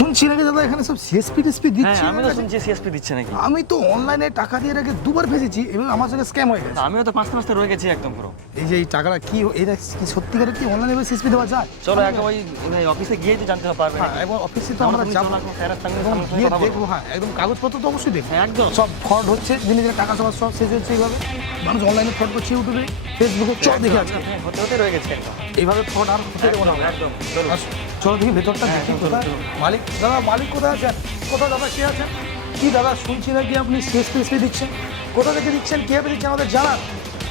শুনছি নাকি দাদা এখানে সব সিএসপি টিএসপি হ্যাঁ দিচ্ছে আমি তো শুনছি সিএসপি দিচ্ছে নাকি। আমি তো অনলাইনে টাকা দিয়ে আগে দুবার ফেসেছি এবং আমার সঙ্গে স্ক্যাম হয়ে গেছে। আমিও তো পাঁচটা পাঁচটা রয়ে গেছি একদম পুরো। এই যে এই টাকাটা কি এটা কি সত্যিকারের কি অনলাইনে সিএসপি দেওয়া যায়? চলো একে ওই অফিসে গিয়েই তো জানতে পারবে হ্যাঁ এবং অফিসে তো আমরা যাব। চলো গিয়ে দেখব হ্যাঁ একদম কাগজপত্র তো অবশ্যই দেখব। হ্যাঁ একদম। সব ফ্রড হচ্ছে দিনে দিনে টাকা সবার সব শেষ হচ্ছে এইভাবে। মানুষ অনলাইনে ফ্রড করছে ইউটিউবে ফেসবুকে সব দেখে আছে হ্যাঁ, হতে হতে রয়ে গেছে একদম। এইভাবে ফ্রড আর হতে দেবো না। একদম একদম চলো দেখি ভেতরটা হ্যাঁ, দেখি। কোথায় মালিক দাদা মালিক কোথায় আছেন কোথায় দাদা কে আছেন কি দাদা শুনছি নাকি আপনি সিএসপি এসপি দিচ্ছেন? কোথা থেকে দিচ্ছেন? কীভাবে দিচ্ছেন আমাদের জানান।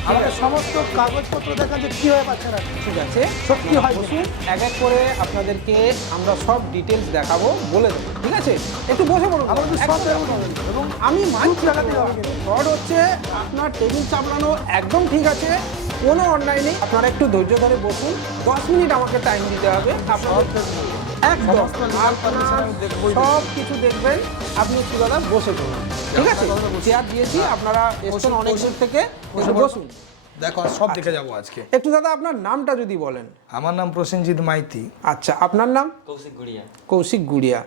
আমাদের সমস্ত কাগজপত্র দেখান যে কীভাবে পাচ্ছেন আপনি ঠিক আছে। সত্যি হয়? বসুন এক এক করে আপনাদেরকে আমরা সব ডিটেলস দেখাবো বলে দেবো। ঠিক আছে? একটু বসে পড়ুন। আমরা তো সব এবং আমি মানছি টাকাতে দেওয়া। ফ্রড হচ্ছে আপনার টেবিল চাপড়ানো একদম ঠিক আছে। কোনো অনলাইনে নেই আপনারা একটু ধৈর্য ধরে বসুন। দশ মিনিট আমাকে টাইম দিতে হবে। আপনার একদম সব কিছু দেখবেন। আপনি একটু দাদা বসে পড়ুন। ঠিক আছে? চেয়ার দিয়েছি আপনারা এসছেন অনেক দূর থেকে বসুন। দেখো সব দেখে যাব আজকে। একটু দাদা আপনার নামটা যদি বলেন। আমার নাম প্রসেনজিৎ মাইতি। আচ্ছা আপনার নাম? কৌশিক গুড়িয়া। কৌশিক গুড়িয়া।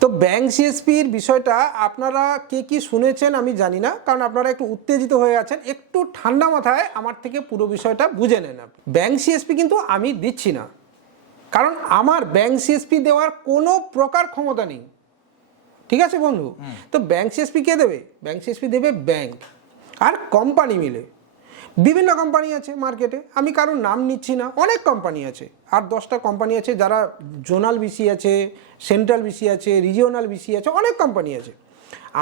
তো ব্যাংক সিএসপির বিষয়টা আপনারা কে কি শুনেছেন আমি জানি না কারণ আপনারা একটু উত্তেজিত হয়ে আছেন। একটু ঠান্ডা মাথায় আমার থেকে পুরো বিষয়টা বুঝে নেন আপনি। ব্যাংক সিএসপি কিন্তু আমি দিচ্ছি না। কারণ আমার ব্যাংক সিএসপি দেওয়ার কোনো প্রকার ক্ষমতা নেই। ঠিক আছে বন্ধু? তো ব্যাংক সিএসপি কে দেবে? ব্যাংক সিএসপি দেবে ব্যাংক। আর কোম্পানি মিলে। বিভিন্ন কোম্পানি আছে মার্কেটে আমি কারোর নাম নিচ্ছি না অনেক কোম্পানি আছে। আর দশটা কোম্পানি আছে যারা জোনাল বিসি আছে সেন্ট্রাল বিসি আছে রিজিওনাল বিসি আছে অনেক কোম্পানি আছে।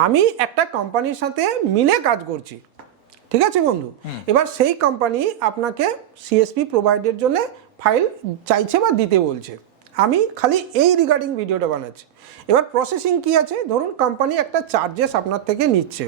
আমি একটা কোম্পানির সাথে মিলে কাজ করছি। ঠিক আছে বন্ধু? এবার সেই কোম্পানি আপনাকে সিএসপি প্রোভাইডের জন্য ফাইল চাইছে বা দিতে বলছে। আমি খালি এই রিগার্ডিং ভিডিওটা বানাচ্ছি। এবার প্রসেসিং কি আছে? ধরুন কোম্পানি একটা চার্জেস আপনার থেকে নিচ্ছে।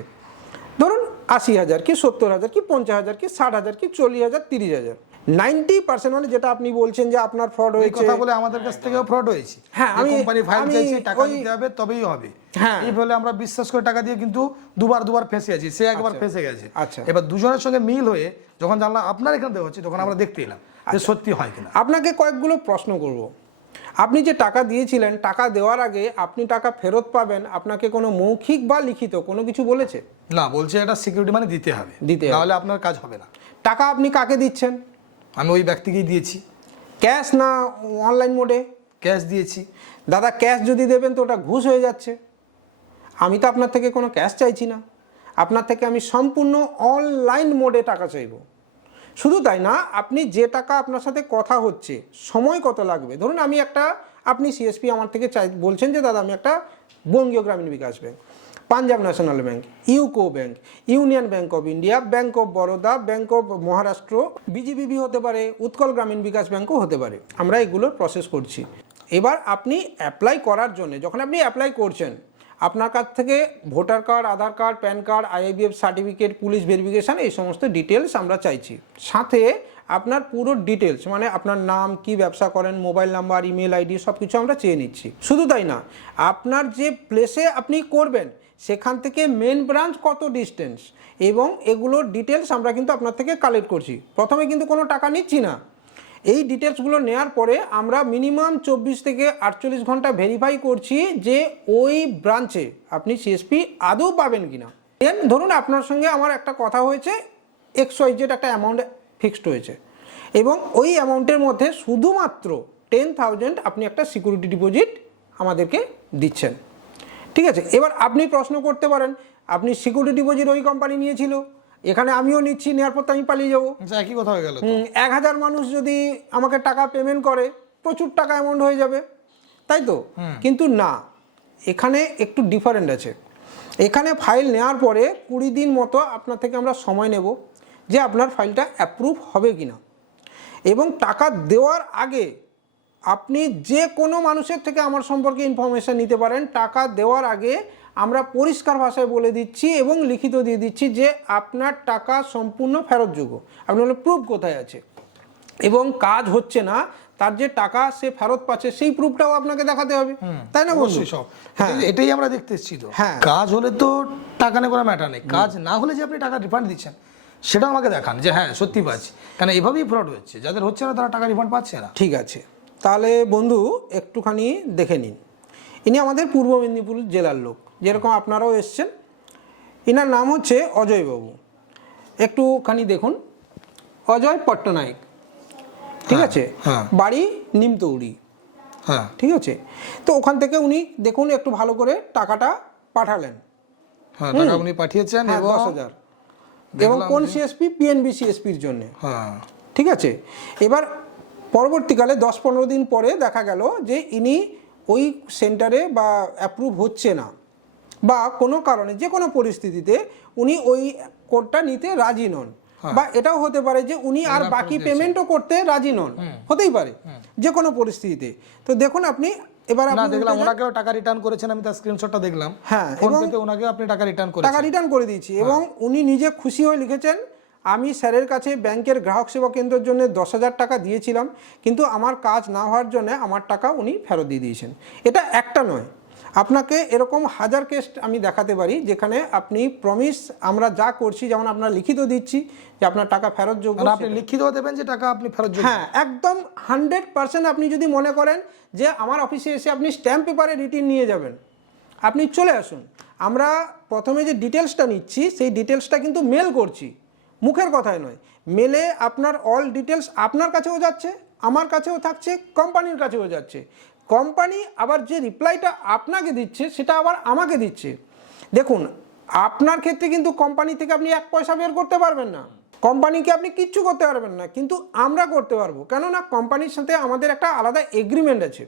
আশি হাজার কি সত্তর হাজার কি পঞ্চাশ হাজার কি ষাট হাজার কি চল্লিশ হাজার তিরিশ হাজার। নাইনটি পার্সেন্ট মানে যেটা আপনি বলছেন যে আপনার ফ্রড হয়েছে। কথা বলে আমাদের কাছ থেকেও ফ্রড হয়েছে। হ্যাঁ, আমি- কোম্পানি ফাইল চাইছে টাকা দিতে হবে তবেই হবে। হ্যাঁ। এই বলে আমরা বিশ্বাস করে টাকা দিয়ে কিন্তু দুবার দুবার ফেসে আছি সে একবার ফেসে গেছে। আচ্ছা। এবার দুজনের সঙ্গে মিল হয়ে যখন জানলাম আপনার এখানে দেওয়া হচ্ছে তখন আমরা দেখতে এলাম আচ্ছা। যে সত্যি হয় কিনা। আপনাকে কয়েকগুলো প্রশ্ন করব। আপনি যে টাকা দিয়েছিলেন টাকা দেওয়ার আগে আপনি টাকা ফেরত পাবেন আপনাকে কোনো মৌখিক বা লিখিত কোনো কিছু বলেছে? না বলছে এটা সিকিউরিটি মানে দিতে হবে। দিতে। নাহলে আপনার কাজ হবে না। টাকা আপনি কাকে দিচ্ছেন? আমি ওই ব্যক্তিকেই দিয়েছি। ক্যাশ না অনলাইন মোডে? ক্যাশ দিয়েছি। দাদা ক্যাশ যদি দেবেন তো ওটা ঘুষ হয়ে যাচ্ছে। আমি তো আপনার থেকে কোনো ক্যাশ চাইছি না। আপনার থেকে আমি সম্পূর্ণ অনলাইন মোডে টাকা চাইব। শুধু তাই না, আপনি যে টাকা আপনার সাথে কথা হচ্ছে, সময় কত লাগবে? ধরুন আমি একটা, আপনি সিএসপি আমার থেকে চাই, বলছেন যে, দাদা, আমি একটা Bangiya Gramin Vikash bank, Punjab national bank, UCO bank, union bank of India, bank of Baroda, bank of Maharashtra, BGVB হতে পারে, উৎকল গ্রামীণ বিকাশ ব্যাংকও হতে পারে। আমরা এগুলোর প্রসেস করছি। এবার আপনি অ্যাপ্লাই করার জন্য, যখন আপনি অ্যাপ্লাই করছেন আপনার কাছ থেকে voter card, Aadhaar card, PAN card IIBF certificate, police verification, এই সমস্ত ডিটেলস আমরা চাইছি। সাথে আপনার পুরো ডিটেলস মানে আপনার নাম, কি ব্যবসা করেন, মোবাইল নাম্বার, ইমেল আইডি সব কিছু আমরা চেয়ে নিচ্ছি। শুধু তাই না, আপনার যে প্লেসে আপনি করবেন, সেখান থেকে মেন ব্রাঞ্চ কত ডিস্টেন্স এবং এগুলোর ডিটেলস আমরা কিন্তু আপনার থেকে কালেক্ট করছি। প্রথমে কিন্তু কোনো টাকা নিচ্ছি না। এই ডিটেলসগুলো নেওয়ার পরে আমরা মিনিমাম চব্বিশ থেকে আটচল্লিশ ঘণ্টা ভেরিফাই করছি যে ওই ব্রাঞ্চে আপনি সিএসপি আদৌ পাবেন কিনা। দেন ধরুন আপনার সঙ্গে আমার একটা কথা হয়েছে এক্স ওয়াইজেড একটা অ্যামাউন্ট ফিক্সড হয়েছে। এবং ওই অ্যামাউন্টের মধ্যে শুধুমাত্র টেন থাউজেন্ড আপনি একটা সিকিউরিটি ডিপোজিট আমাদেরকে দিচ্ছেন। ঠিক আছে? এবার আপনি প্রশ্ন করতে পারেন, আপনি সিকিউরিটি ডিপোজিট ওই কোম্পানি নিয়েছিল? এখানে আমিও নিচ্ছি নেওয়ার পর তো আমি পালিয়ে যাব। আচ্ছা একই কথা হয়ে গেল এক হাজার মানুষ যদি আমাকে টাকা পেমেন্ট করে প্রচুর টাকা অ্যামাউন্ট হয়ে যাবে তাই তো? কিন্তু না এখানে একটু ডিফারেন্ট আছে। এখানে ফাইল নেওয়ার পরে কুড়ি দিন মতো আপনার থেকে আমরা সময় নেব যে আপনার ফাইলটা অ্যাপ্রুভ হবে কি না এবং টাকা দেওয়ার আগে আপনি যে কোনো মানুষের থেকে আমার সম্পর্কে ইনফরমেশান নিতে পারেন। টাকা দেওয়ার আগে আমরা পরিষ্কার ভাষায় বলে দিচ্ছি এবং লিখিত দিয়ে দিচ্ছি যে আপনার টাকা সম্পূর্ণ ফেরতযোগ্য। আপনার প্রুফ কোথায় আছে? এবং কাজ হচ্ছে না তার যে টাকা সে ফেরত পাচ্ছে সেই প্রুফটাও আপনাকে দেখাতে হবে। তাই না অবশ্যই সব। হ্যাঁ। এটাই- আমরা দেখতে এসেছি তো। হ্যাঁ। কাজ হলে তো টাকা নেই কোনো ম্যাটার নেই। কাজ না হলে যে আপনি টাকা রিফান্ড দিচ্ছেন সেটা আমাকে দেখান যে হ্যাঁ সত্যি পাচ্ছি। কারণ এভাবেই ফ্রড হচ্ছে। যাদের হচ্ছে না তারা টাকা রিফান্ড পাচ্ছে না। ঠিক আছে। তাহলে বন্ধু একটুখানি দেখে নিন। ইনি আমাদের পূর্ব মেদিনীপুর জেলার লোক যেরকম আপনারাও এসছেন। ইনার নাম হচ্ছে অজয়বাবু একটুখানি দেখুন। অজয় পট্টনায়ক। ঠিক আছে? হ্যাঁ। বাড়ি নিমতৌড়ি। হ্যাঁ। ঠিক আছে? তো ওখান থেকে উনি দেখুন একটু ভালো করে টাকাটা পাঠালেন। হ্যাঁ টাকা উনি পাঠিয়েছেন হ্যাঁ এবং দশ হাজার। এবং কোন সিএসপি পিএনবি সিএসপির জন্য। হ্যাঁ। ঠিক আছে? এবার পরবর্তীকালে দশ পনেরো দিন পরে দেখা গেল যে ইনি ওই সেন্টারে বা অ্যাপ্রুভ হচ্ছে না বা কোনো কারণে যে কোনো পরিস্থিতিতে উনি ওই কোডটা নিতে রাজি নন। বা এটাও হতে পারে যে উনি আর বাকি পেমেন্টও করতে রাজি নন। হতেই পারে। যে কোনো পরিস্থিতিতে। তো দেখুন আপনি এবার আপনি দেখলাম ওনাকেও টাকা রিটার্ন করেছেন আমি তার স্ক্রিনশটটা দেখলাম। হ্যাঁ, এবং- ওনাকেও আপনি টাকা রিটার্ন করেছেন। টাকা রিটার্ন করে দিয়েছি। এবং উনি নিজে খুশি হয়ে লিখেছেন আমি স্যারের কাছে ব্যাংকের গ্রাহক সেবা কেন্দ্রের জন্য দশ হাজার টাকা দিয়েছিলাম কিন্তু আমার কাজ না হওয়ার জন্য আমার টাকা উনি ফেরত দিয়ে দিয়েছেন। এটা একটা নয়। আপনাকে এরকম হাজার কেস আমি দেখাতে পারি যেখানে আপনি প্রমিস আমরা যা করছি যেমন আপনার লিখিত দিচ্ছি যে আপনার টাকা ফেরত যোগ্য মানে আপনি লিখিত দেবেন যে টাকা আপনি ফেরত যোগ্য। হ্যাঁ একদম হান্ড্রেড পার্সেন্ট আপনি যদি মনে করেন যে আমার অফিসে এসে আপনি স্ট্যাম্প পেপারে রিটিন নিয়ে যাবেন। আপনি চলে আসুন। আমরা প্রথমে যে ডিটেলসটা নিচ্ছি সেই ডিটেলসটা কিন্তু মেল করছি। মুখের কথায় নয়। মেলে আপনার অল ডিটেলস আপনার কাছেও যাচ্ছে, আমার কাছেও থাকছে কোম্পানির কাছেও যাচ্ছে। কোম্পানি আবার যে রিপ্লাইটা আপনাকে দিচ্ছে, সেটা আবার আমাকে দিচ্ছে। দেখুন, আপনার ক্ষেত্রে কিন্তু কোম্পানি থেকে আপনি এক পয়সা বের করতে পারবেন না। কোম্পানিকে আপনি কিচ্ছু করতে পারবেন না, কিন্তু আমরা করতে পারব। কেননা কোম্পানির সাথে আমাদের একটা আলাদা এগ্রিমেন্ট আছে।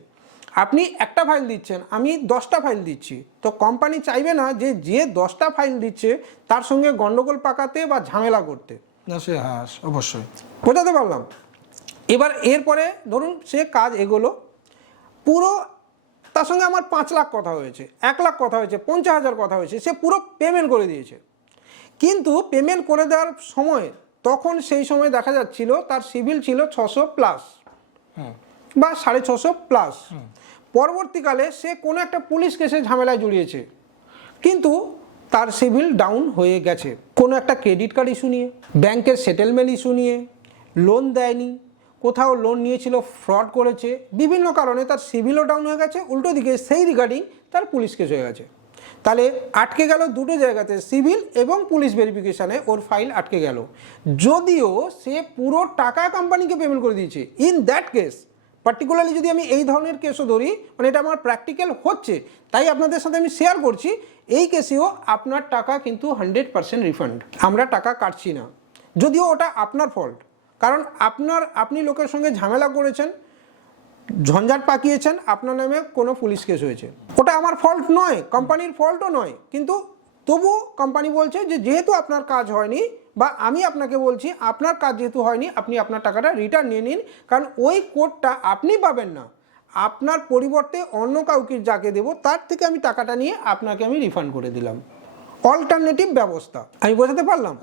আপনি একটা ফাইল দিচ্ছেন আমি দশটা ফাইল দিচ্ছি। তো কোম্পানি চাইবে না যে যে দশটা ফাইল দিচ্ছে তার সঙ্গে গন্ডগোল পাকাতে বা ঝামেলা করতে। না সে হ্যাঁ অবশ্যই। বোঝাতে পারলাম? এবার এরপরে ধরুন সে কাজ এগোলো পুরো তার সঙ্গে আমার পাঁচ লাখ কথা হয়েছে এক লাখ কথা হয়েছে পঞ্চাশ হাজার কথা হয়েছে সে পুরো পেমেন্ট করে দিয়েছে। কিন্তু পেমেন্ট করে দেওয়ার সময় তখন সেই সময় দেখা যাচ্ছিল তার সিভিল ছিল ছশো প্লাস বা সাড়ে ছশো প্লাস পরবর্তীকালে সে কোনো একটা পুলিশ কেসে ঝামেলায় জড়িয়েছে। কিন্তু তার সিভিল ডাউন হয়ে গেছে। কোনো একটা ক্রেডিট কার্ড ইস্যু নিয়ে, ব্যাংকের সেটেলমেন্ট ইস্যু নিয়ে, লোন দেয়নি, কোথাও লোন নিয়েছিল, ফ্রড করেছে, বিভিন্ন কারণে তার সিভিলও ডাউন হয়ে গেছে, উল্টো দিকে সেই রিগার্ডিং তার পুলিশ কেস হয়ে গেছে। তাহলে আটকে গেল দুটো জায়গাতে, সিভিল এবং পুলিশ ভেরিফিকেশানে ওর ফাইল আটকে গেল। যদিও সে পুরো টাকা কোম্পানিকে পেমেন্ট করে দিয়েছে। ইন দ্যাট কেস পার্টিকুলারলি যদি আমি এই ধরনের কেসও ধরি মানে এটা আমার প্র্যাকটিক্যাল হচ্ছে, তাই আপনাদের সাথে আমি শেয়ার করছি, এই কেসেও আপনার টাকা কিন্তু হান্ড্রেড পার্সেন্ট রিফান্ড আমরা টাকা কাটছি না। যদিও ওটা আপনার ফল্ট কারণ আপনার, আপনি লোকের সঙ্গে ঝামেলা করেছেন, ঝঞ্ঝাট পাকিয়েছেন, আপনার নামে কোনো পুলিশ কেস হয়েছে। ওটা আমার ফল্ট নয় কোম্পানির ফল্টও নয়, কিন্তু তবু কোম্পানি বলছে যে যেহেতু আপনার কাজ হয়নি বা আমি আপনাকে বলছি আপনার কাজ যেহেতু হয়নি আপনি আপনার টাকাটা রিটার্ন নিয়ে নিন। কারণ ওই কোডটা আপনি পাবেন না। আপনার পরিবর্তে অন্য কাউকে যাকে দেবো তার থেকে আমি টাকাটা নিয়ে আপনাকে আমি রিফান্ড করে দিলাম। অল্টারনেটিভ ব্যবস্থা। আমি বোঝাতে পারলাম।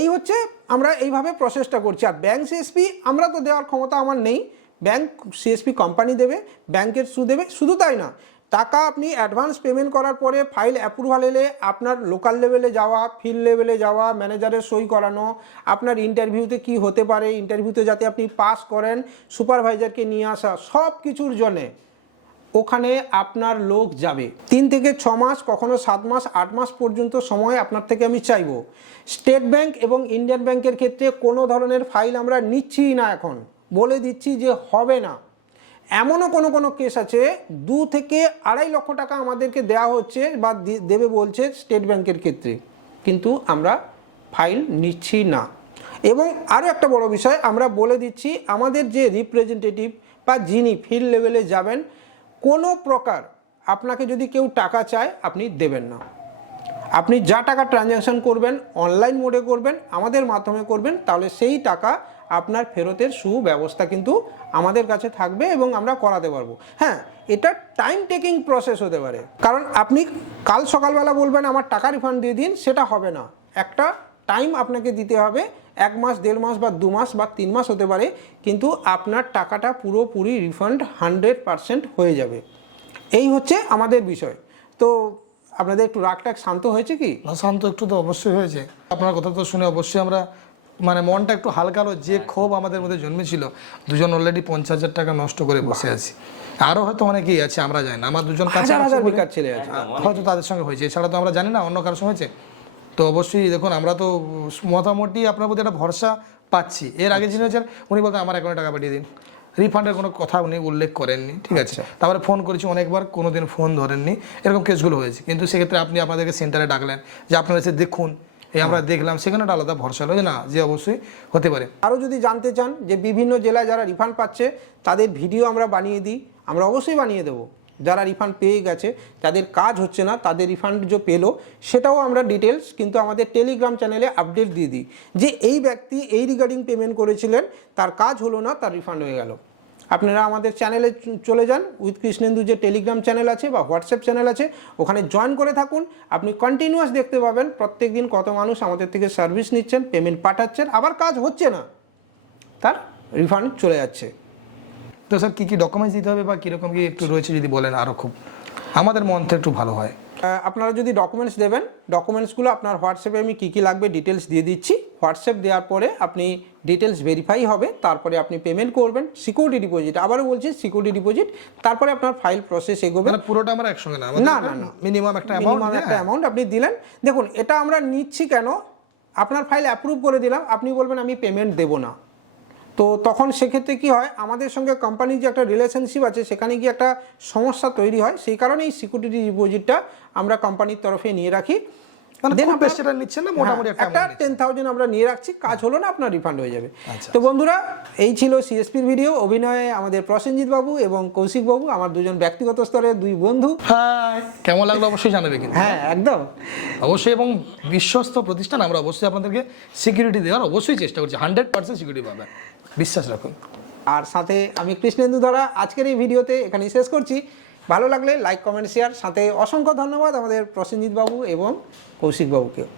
এই হচ্ছে আমরা এইভাবে প্রসেসটা করছি। আর ব্যাংক সিএসপি আমরা তো দেওয়ার ক্ষমতা আমার নেই। ব্যাংক সিএসপি কোম্পানি দেবে ব্যাংকের সু দেবে শুধু তাই না। টাকা আপনি অ্যাডভান্স পেমেন্ট করার পরে ফাইল অ্যাপ্রুভাল এলে আপনার লোকাল লেভেলে যাওয়া ফিল্ড লেভেলে যাওয়া ম্যানেজারের সই করানো, আপনার ইন্টারভিউতে কি হতে পারে ইন্টারভিউতে যাতে আপনি পাস করেন সুপারভাইজারকে নিয়ে আসা, সব কিছুর জন্যে ওখানে আপনার লোক যাবে। তিন থেকে ছ মাস, কখনো সাত মাস, আট মাস পর্যন্ত সময় আপনার থেকে আমি চাইব। স্টেট ব্যাংক এবং ইন্ডিয়ান ব্যাংকের ক্ষেত্রে কোনো ধরনের ফাইল আমরা নিচ্ছি না এখন। বলে দিচ্ছি যে হবে না। এমনও কোনো কোনো কেস আছে, দু থেকে আড়াই লক্ষ টাকা আমাদেরকে দেওয়া হচ্ছে বা দেবে বলছে স্টেট ব্যাংকের ক্ষেত্রে। কিন্তু আমরা ফাইল নিচ্ছি না। এবং আরও একটা বড় বিষয়, আমরা বলে দিচ্ছি, আমাদের যে রিপ্রেজেন্টেটিভ বা যিনি ফিল্ড লেভেলে যাবেন, কোনো প্রকার আপনাকে যদি কেউ টাকা চায়, আপনি দেবেন না। আপনি যা টাকা ট্রানজ্যাকশন করবেন অনলাইন মোডে করবেন, আমাদের মাধ্যমে করবেন, তাহলে সেই টাকা আপনার ফেরতের সুব্যবস্থা কিন্তু আমাদের কাছে থাকবে এবং আমরা করাতে পারব। হ্যাঁ এটা টাইম টেকিং প্রসেস হতে পারে। কারণ আপনি কাল সকালবেলা বলবেন, আমার টাকা রিফান্ড দিয়ে দিন, সেটা হবে না। একটা টাইম আপনাকে দিতে হবে। এক মাস, দেড় মাস বা দু মাস বা তিন মাস হতে পারে, কিন্তু আপনার টাকাটা পুরোপুরি রিফান্ড হান্ড্রেড পারসেন্ট হয়ে যাবে। এই হচ্ছে আমাদের বিষয়। তো আপনাদের একটু রাগ টাগ শান্ত হয়েছে কি? শান্ত একটু তো অবশ্যই হয়েছে। আপনার কথা তো শুনে অবশ্যই আমরা মানে মনটা একটু হালকা হলো যে ক্ষোভ আমাদের মধ্যে জন্মেছিল দুজন অলরেডি পঞ্চাশ হাজার টাকা নষ্ট করে বসে আছি। আরও হয়তো অনেকেই আছে আমরা জানি না। আমার দুজন কাছে হাজার বেকার ছেলে আছে। হয়তো তাদের সঙ্গে হয়েছে। এছাড়া তো আমরা জানি না অন্য কারোর সঙ্গে হয়েছে। তো অবশ্যই দেখুন আমরা তো মোটামুটি আপনার প্রতি একটা ভরসা পাচ্ছি। এর আগে যিনি হচ্ছেন উনি বলতেন আমার অ্যাকাউন্টে টাকা পাঠিয়ে দিন। রিফান্ডের কোনো কথা উনি উল্লেখ করেননি ঠিক আছে? তারপরে ফোন করেছি অনেকবার কোনো দিন ফোন ধরেননি। এরকম কেসগুলো হয়েছে। কিন্তু সেক্ষেত্রে আপনি আপনাদেরকে সেন্টারে ডাকলেন যে আপনারা এসে দেখুন এই আমরা দেখলাম, সেখানে একটা আলাদা ভরসা হলো না যে অবশ্যই হতে পারে। আরও যদি জানতে চান যে বিভিন্ন জেলায় যারা রিফান্ড পাচ্ছে, তাদের ভিডিও আমরা বানিয়ে দিই, আমরা অবশ্যই বানিয়ে দেবো। যারা রিফান্ড পেয়ে গেছে যাদের কাজ হচ্ছে না, তাদের রিফান্ড যে পেল, সেটাও আমরা ডিটেলস কিন্তু আমাদের টেলিগ্রাম চ্যানেলে আপডেট দিয়ে দিই। যে এই ব্যক্তি এই রিগার্ডিং পেমেন্ট করেছিলেন, তার কাজ হলো না, তার রিফান্ড হয়ে গেল। আপনারা আমাদের চ্যানেলে চলে যান, উইথ কৃষ্ণেন্দু যে টেলিগ্রাম চ্যানেল আছে বা হোয়াটসঅ্যাপ চ্যানেল আছে, ওখানে জয়েন করে থাকুন। আপনি কন্টিনিউয়াস দেখতে পাবেন প্রত্যেক দিন কত মানুষ আমাদের থেকে সার্ভিস নিচ্ছেন পেমেন্ট পাঠাচ্ছেন, আবার কাজ হচ্ছে না। তার রিফান্ড চলে যাচ্ছে। তো স্যার, কী কী ডকুমেন্টস দিতে হবে বা কীরকম কি একটু রয়েছে যদি বলেন আরও খুব? আমাদের মনটা একটু ভালো হয়। আপনারা যদি ডকুমেন্টস দেবেন ডকুমেন্টসগুলো আপনার হোয়াটসঅ্যাপে আমি কী কী লাগবে ডিটেলস দিয়ে দিচ্ছি। হোয়াটসঅ্যাপ দেওয়ার পরে আপনি ডিটেলস ভেরিফাই হবে তারপরে আপনি পেমেন্ট করবেন সিকিউরিটি ডিপোজিট আবারও বলছি সিকিউরিটি ডিপোজিট তারপরে আপনার ফাইল প্রসেস এগোবে। পুরোটা আমরা একসঙ্গে না না, না, না। মিনিমাম একটা অ্যামাউন্ট মিনিমাম একটা অ্যামাউন্ট আপনি দিলেন। দেখুন এটা আমরা নিচ্ছি কেন? আপনার ফাইল অ্যাপ্রুভ করে দিলাম আপনি বলবেন আমি পেমেন্ট দেবো না। তো তখন সেক্ষেত্রে কি হয়? আমাদের সঙ্গে কোম্পানির যে একটা রিলেশনশিপ আছে সেখানে গিয়ে একটা সমস্যা তৈরি হয়। সেই কারণে এই সিকিউরিটি ডিপোজিটটা আমরা কোম্পানির তরফে নিয়ে রাখি। মানে আপনার- নিচ্ছেন না মোটামুটি একটা হ্যাঁ, একটা amount টেন থাউজেন্ড আমরা নিয়ে রাখছি। কাজ হলো না আপনার রিফান্ড হয়ে যাবে। আচ্ছা, তো বন্ধুরা এই ছিল সিএসপির ভিডিও অভিনয়ে আমাদের প্রসেনজিৎ বাবু এবং কৌশিক বাবু আমার দুজন ব্যক্তিগত স্তরে দুই বন্ধু। হ্যাঁ কেমন লাগল অবশ্যই জানাবে কিন্তু। হ্যাঁ একদম। অবশ্যই এবং বিশ্বস্ত প্রতিষ্ঠান আমরা অবশ্যই আপনাদেরকে সিকিউরিটি দেওয়ার অবশ্যই চেষ্টা করছি। হান্ড্রেড পার্সেন্ট সিকিউরিটি পাবেন। বিশ্বাস রাখুন। আর সাথে আমি কৃষ্ণেন্দু ধরা আজকের এই ভিডিওতে এখানেই শেষ করছি। ভালো লাগলে লাইক কমেন্ট শেয়ার সাথে অসংখ্য ধন্যবাদ আমাদের প্রসেনজিৎ বাবু এবং কৌশিক বাবুকেও